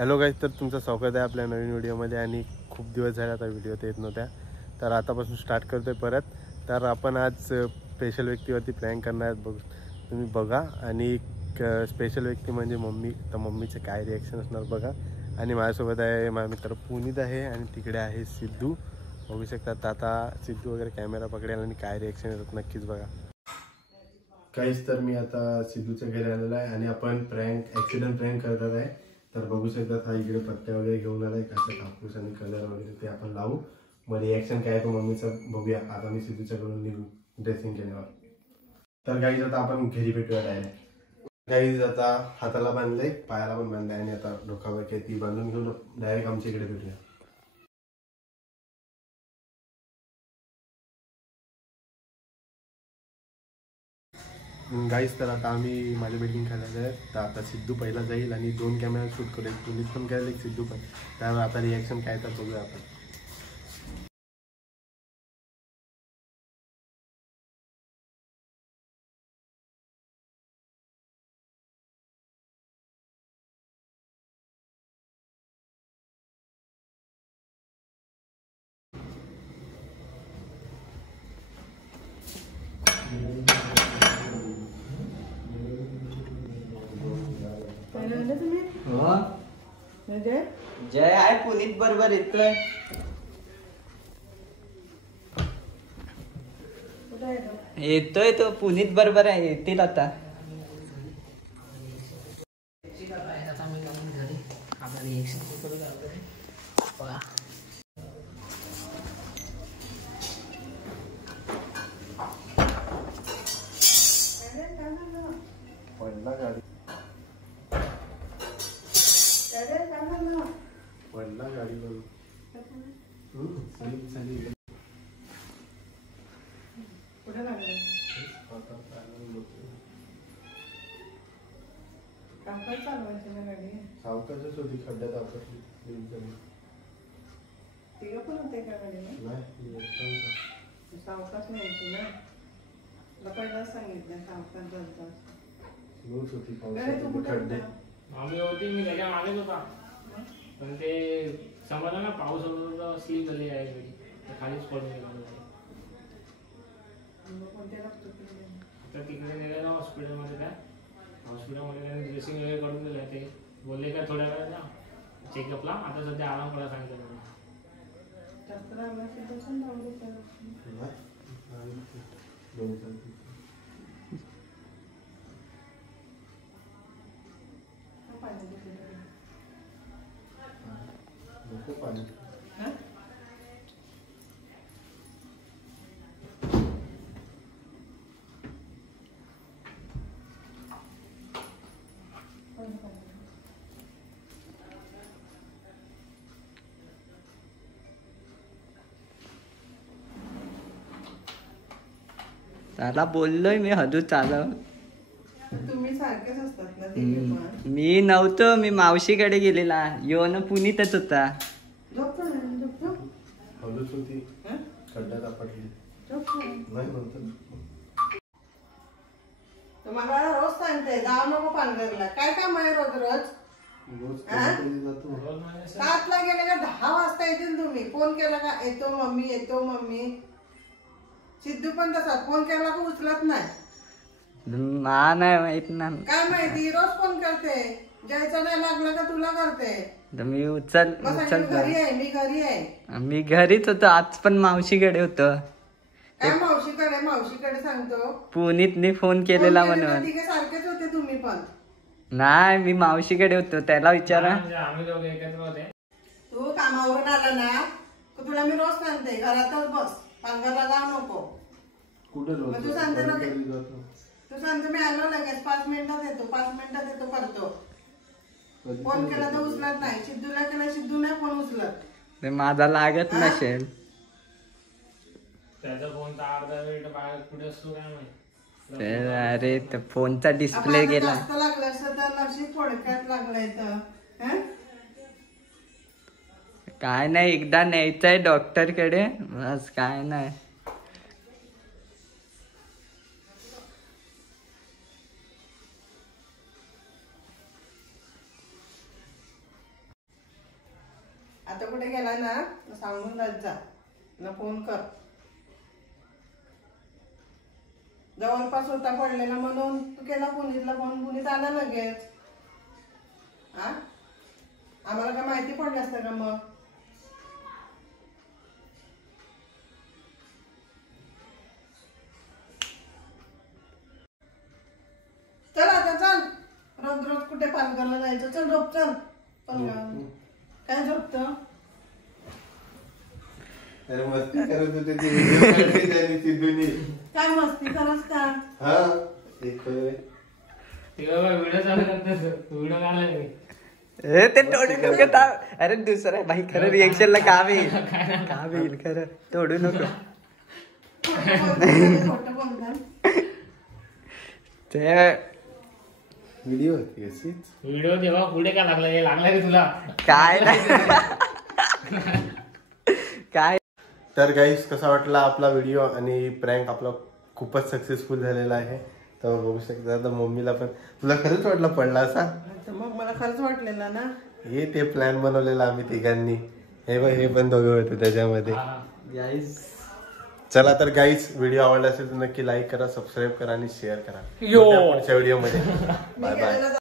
Hello guys, तर तुमचं स्वागत आहे आपल्या नवीन व्हिडिओमध्ये. आणि खूप दिवस झाले आता व्हिडिओ येत नव्हत्या, तर आतापासून स्टार्ट करतोय परत. तर आपण आज स्पेशल व्यक्तीवरती प्रँक करणार आहेत, तुम्ही बघा. आणि स्पेशल व्यक्ती म्हणजे मम्मी. तर मम्मीचं काय रिॲक्शन असणार बघा. आणि माझ्यासोबत आहे माझा मित्र पुनीत आहे, आणि तिकडे आहे सिद्धू. बघू शकतात आता सिद्धू वगैरे कॅमेरा पकडेल आणि काय रिॲक्शन येतात नक्कीच बघा. काहीच, तर मी आता सिद्धूच्या घरी आलेला आहे आणि आपण ॲक्सिडेंट प्रँक करणार आहे. तर बघू शकतात हा इकडे पत्ते वगैरे घेऊन आलाय, कसं कापूस आणि कलर वगैरे ते आपण लावू. मग रिॲक्शन काय तो मम्मीचं बघूया. आता मी सिद्धूच्याकडून निघू ड्रेसिंग केल्यावर. तर काहीच आता आपण घरी भेटूया डायरेक्ट. काहीच आता हाताला बांधलंय, पायाला पण बांधलंय, आणि आता डोकावर काय ती बांधून घेऊन डायरेक्ट आमच्या इकडे भेटूया. गाईस, तर आता आम्ही माझ्या बिल्डिंग खायला आहे. तर आता सिद्धू पहिला जाईल आणि 2 कॅमेरा शूट करेल. पुलिस पण करेल, एक सिद्धू पण. त्यावर आता रिॲक्शन काय तर बघूया आपण. जय आहे पुनीत बरोबर येतोय. येतोय तो पुनीत बरोबर आहे, येतील आता. पडला गाडी, पडला गाडीवरून. कुठे लागलं? कामकाज चालवायचं ना गाडी. सावकाशच होती, खड्ड्यात आपली. तिघं पण होते का गाडीला? नाही, सावकाश न्यायची ना. तुला पहिलाच सांगितलं सावकाश जायचं. लूज होती, तू कुठे खड्डे. मामी होती, मी त्याच्या मागेच होता. पण ते समजलं ना, पाऊस होता, स्लीप झाली आहे गाडी, तर खालीच पडून गेला. कोणत्या डॉक्टर? तर तिकडे नेलं ना हॉस्पिटलमध्ये. काय हॉस्पिटलमध्ये त्यांनी ड्रेसिंग वगैरे करून दिलं. ते बोलले का थोड्या वेळ ना चेकअपला, आता सध्या आराम करायला सांगितलं मला. पाणी त्याला बोललोय मी हदू चालव. तुम्ही सारखेच असतात ना तिघे पण. मी नव्हतो, मी मावशीकडे गेलेला. योन पुनीतच होता. झोपतो ना, झोपतो. हळूच होती, खड्ड्यात आपटली. नाही म्हणतो मला रोज सांगते जाऊ नको पालघरला. काय काम आहे रोज रोज? सातला गेले का 10 वाजता येतील तुम्ही. फोन केला का येतो मम्मी, येतो मम्मी. सिद्धू पण तसा फोन केला का उचलत नाही. नाही माहित ना. काय माहिती, रोज फोन करते. जायचं नाही लागलं का तुला करते. मी उचल घरी आहे, मी घरी आहे. मी घरीच होतो आज, पण मावशीकडे होतो. काय मावशीकडे? मावशीकडे सांगतो पुनीतने फोन केलेला म्हणून. तिघे सारखेच होते तुम्ही पण. नाही, मी मावशीकडे होतो, त्याला विचारा. आम्ही दोघे एकत्र होते. तू कामावरून आला ना, तुला मी रोज सांगते घरातच बस, पालघरला जाऊ नको. कुठे तू सांगते ना, तू सांगते मी आलो लगेच 5 मिनिटात येतो, 5 मिनिटात येतो करतो. फोन केला तर उचलत नाही. सिद्धूला केला, सिद्धू नाही फोन उचलत. माझा लागत नसेल. त्याचा फोन तर अर्धा मिनिट बाहेर कुठे असतो काय माहिती. अरे फोनचा डिस्प्ले गेला. जास्त लागलं असतं तर नशीब थोडक्यात लागलंय तर. काय नाही, एकदा न्यायचंय डॉक्टरकडे, बस काय नाही. आता कुठे गेला ना सांगून जात जा ना, फोन कर. जवळपास होता पडलेला म्हणून तू केला पुनीतला फोन, पुनीत आला लगेच. हा आम्हाला काय माहिती पडलं असतं का मग? चल आता चल, रोज रोज कुठे पालघरला जायचं? चल झोप, चल पालघर. काय झोपतं? अरे मस्ती करत होते ते व्हिडिओ काढले त्यांनी सिद्धूनी. काय मस्ती करत का? हा एक व्हिडिओ चालू करतो, व्हिडिओ काढला नाही. ते तोडू नको. अरे दुसरा भाई खरं रिएक्शनला काम येईल खरं, तोडू नको. खोटं बोलतात. ते व्हिडिओ होती अशीच. व्हिडिओ तेव्हा पुढे का लागला? हे लागला रे तुला काय काय. तर गाईस कसा वाटला आपला व्हिडिओ आणि प्रँक आपला खूपच सक्सेसफुल झालेला आहे. तर बघू शकता आता मम्मीला पण. तुला खरंच वाटला पडला असा? तर मग मला खरंच वाटलेलं ना. हे ते प्लॅन बनवलेला आम्ही तिघांनी. हे बघ हे पण दोघं होते त्याच्यामध्ये. गाईस चला तर गाईस व्हिडिओ आवडला असेल तर नक्की लाईक करा, सबस्क्राईब करा आणि शेअर करा. पुढच्या व्हिडिओमध्ये बाय बाय.